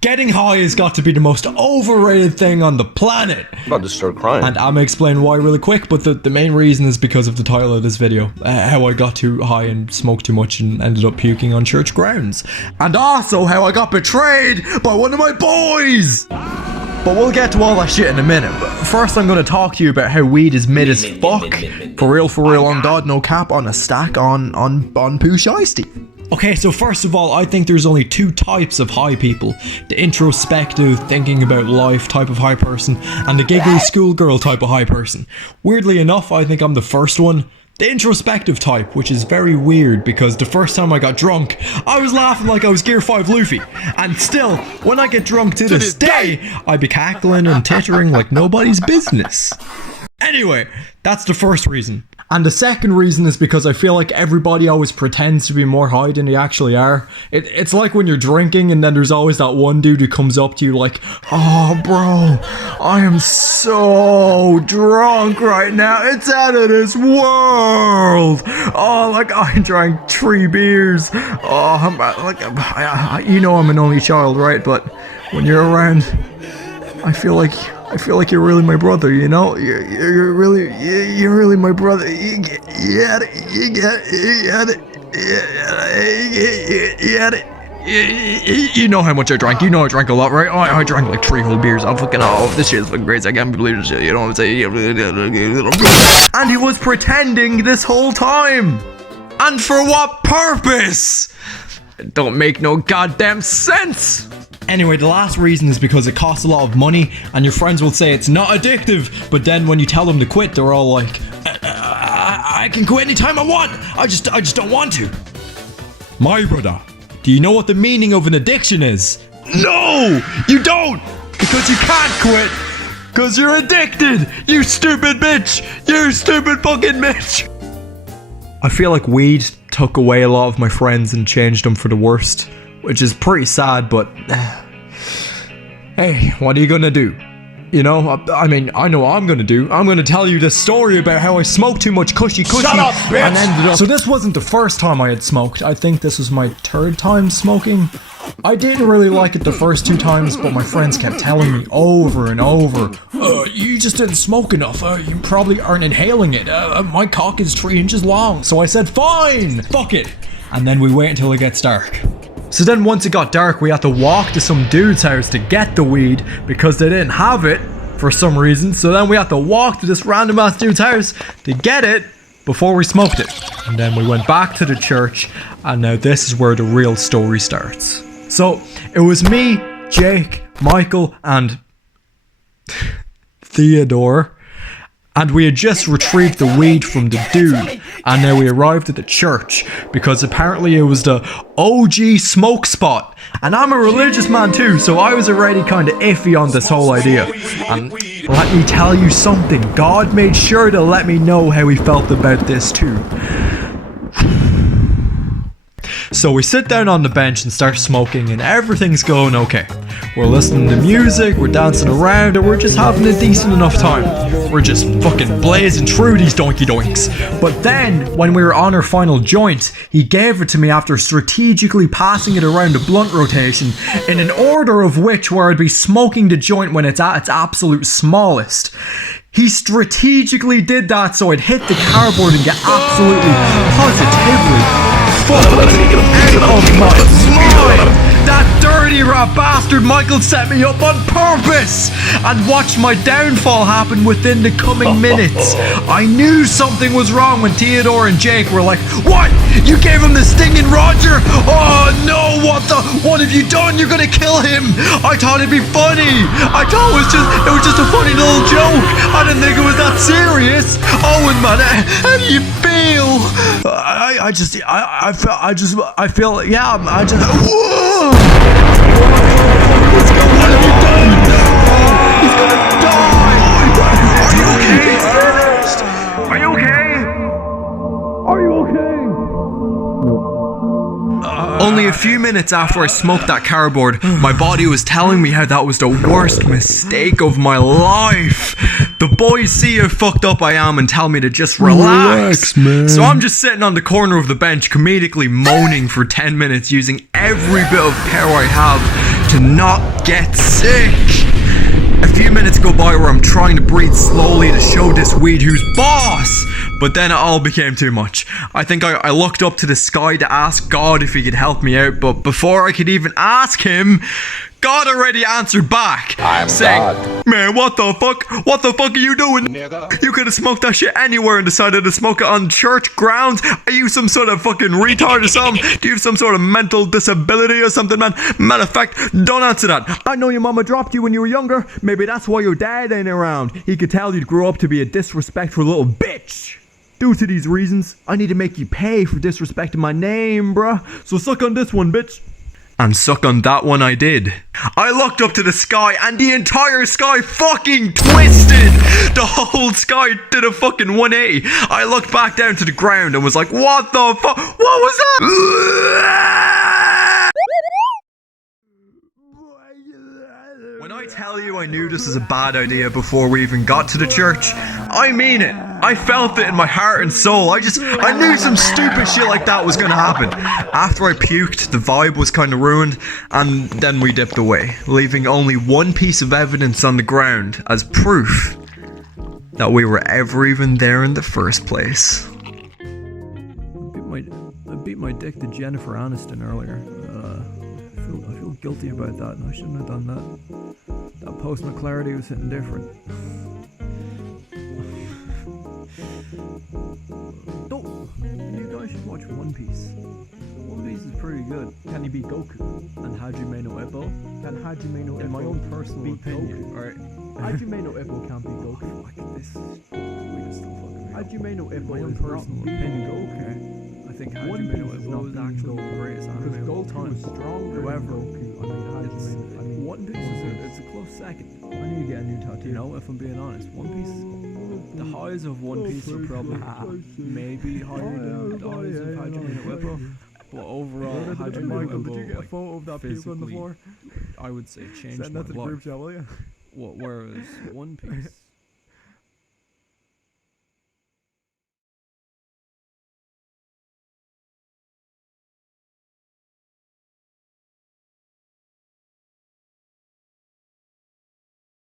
Getting high has got to be the most overrated thing on the planet. I'm about to start crying. And I'm gonna explain why really quick, but the main reason is because of the title of this video. How I got too high and smoked too much and ended up puking on church grounds. And also how I got betrayed by one of my boys! But we'll get to all that shit in a minute. But first I'm gonna talk to you about how weed is mid as fuck. For real, on God, no cap, on a stack on Poosh Ice-T. Okay, so first of all, I think there's only two types of high people. The introspective, thinking about life type of high person, and the giggly schoolgirl type of high person. Weirdly enough, I think I'm the first one. The introspective type, which is very weird because the first time I got drunk, I was laughing like I was Gear 5 Luffy. And still, when I get drunk to this day, I be cackling and tittering like nobody's business. Anyway, that's the first reason. And the second reason is because I feel like everybody always pretends to be more high than they actually are. It's like when you're drinking and then there's always that one dude who comes up to you like, oh bro, I am so drunk right now, it's out of this world. Oh, like I drank 3 beers. Oh, you know I'm an only child, right? But when you're around, I feel like you're really my brother, you know? You're really my brother. You get it. You know how much I drank. You know I drank a lot, right? I drank like 3 whole beers. I'm fucking off. This shit is fucking crazy. I can't believe this shit. You know what I'm saying? And he was pretending this whole time. And for what purpose? It don't make no goddamn sense. Anyway, the last reason is because it costs a lot of money, and your friends will say it's not addictive, but then when you tell them to quit, they're all like, I can quit anytime I want. I just don't want to. My brother, do you know what the meaning of an addiction is? No, you don't, because you can't quit, because you're addicted, you stupid bitch, you stupid fucking bitch. I feel like weed took away a lot of my friends and changed them for the worst. Which is pretty sad, but hey, what are you gonna do? You know, I mean, I know what I'm gonna do. I'm gonna tell you the story about how I smoked too much cushy Shut up, bitch! And ended up. So this wasn't the first time I had smoked. I think this was my 3rd time smoking. I didn't really like it the first 2 times, but my friends kept telling me over and over, you just didn't smoke enough. You probably aren't inhaling it. My cock is 3 inches long. So I said, fine, fuck it. And then we wait until it gets dark. So then once it got dark, we had to walk to some dude's house to get the weed because they didn't have it for some reason. So then we had to walk to this random ass dude's house to get it before we smoked it. And then we went back to the church, and now this is where the real story starts. So it was me, Jake, Michael, and Theodore. And we had just retrieved the weed from the dude, and now we arrived at the church, because apparently it was the OG smoke spot. And I'm a religious man too, so I was already kinda iffy on this whole idea. And let me tell you something, God made sure to let me know how he felt about this too. So we sit down on the bench and start smoking, and everything's going okay. We're listening to music, we're dancing around, and we're just having a decent enough time. We're just fucking blazing through these donkey doinks. But then, when we were on our final joint, he gave it to me after strategically passing it around a blunt rotation, in an order of which where I'd be smoking the joint when it's at its absolute smallest. He strategically did that so I'd hit the cardboard and get absolutely positively fucked out of my mind. That dirty rat bastard Michael set me up on purpose and watched my downfall happen within the coming minutes. I knew something was wrong when Theodore and Jake were like, what? You gave him the stinging Roger? Oh no, what have you done? You're gonna kill him. I thought it'd be funny. I thought it was just a funny little joke. I didn't think it was that serious. Owen, man, how do you feel? I feel, yeah, whoa! What have you done? He's gonna die! Are you okay? Are you okay? Are you okay? Only a few minutes after I smoked that cardboard, my body was telling me how that was the worst mistake of my life. The boys see how fucked up I am and tell me to just relax, man. So I'm just sitting on the corner of the bench comedically moaning for 10 minutes using every bit of power I have to to not get sick. A few minutes go by where I'm trying to breathe slowly to show this weed who's boss, but then it all became too much. I think I looked up to the sky to ask God if he could help me out, but before I could even ask him, God already answered back, saying, God. Man, what the fuck? What the fuck are you doing? Nigga. You could have smoked that shit anywhere and decided to smoke it on church grounds. Are you some sort of fucking retard or something? Do you have some sort of mental disability or something, man? Matter of fact, don't answer that. I know your mama dropped you when you were younger. Maybe that's why your dad ain't around. He could tell you'd grow up to be a disrespectful little bitch. Due to these reasons, I need to make you pay for disrespecting my name, bruh. So suck on this one, bitch. And suck on that one I did. I looked up to the sky and the entire sky fucking twisted. The whole sky did a fucking 180. I looked back down to the ground and was like, what the fuck? What was that? When I tell you I knew this was a bad idea before we even got to the church, I mean it. I felt it in my heart and soul. I knew some stupid shit like that was gonna happen. After I puked, the vibe was kind of ruined, and then we dipped away, leaving only one piece of evidence on the ground as proof that we were ever even there in the first place. I beat my dick to Jennifer Aniston earlier. I feel guilty about that, and I shouldn't have done that. That post McClarity was hitting different. Oh, you guys should watch One Piece. One Piece is pretty good. Can he beat Goku? And Hajime no Ippo? Can Hajime no Ippo, in my own personal opinion, alright, Hajime no Ippo can't beat Goku. Like this, we just still fucking Hajime no Ippo, my own personal opinion. Okay. I think Hajime no Ippo is actually the greatest anime of all time. Stronger. However, One Piece it's a close second. I need to get a new tattoo. You know, if I'm being honest, One Piece. The highs of One Piece are probably maybe higher than the highs of Hajime no Ippo, but overall, Hajime no Ippo, did you get a photo of that puke on the floor? I would say changed my life. Send that to the group chat, will you? Whereas One Piece.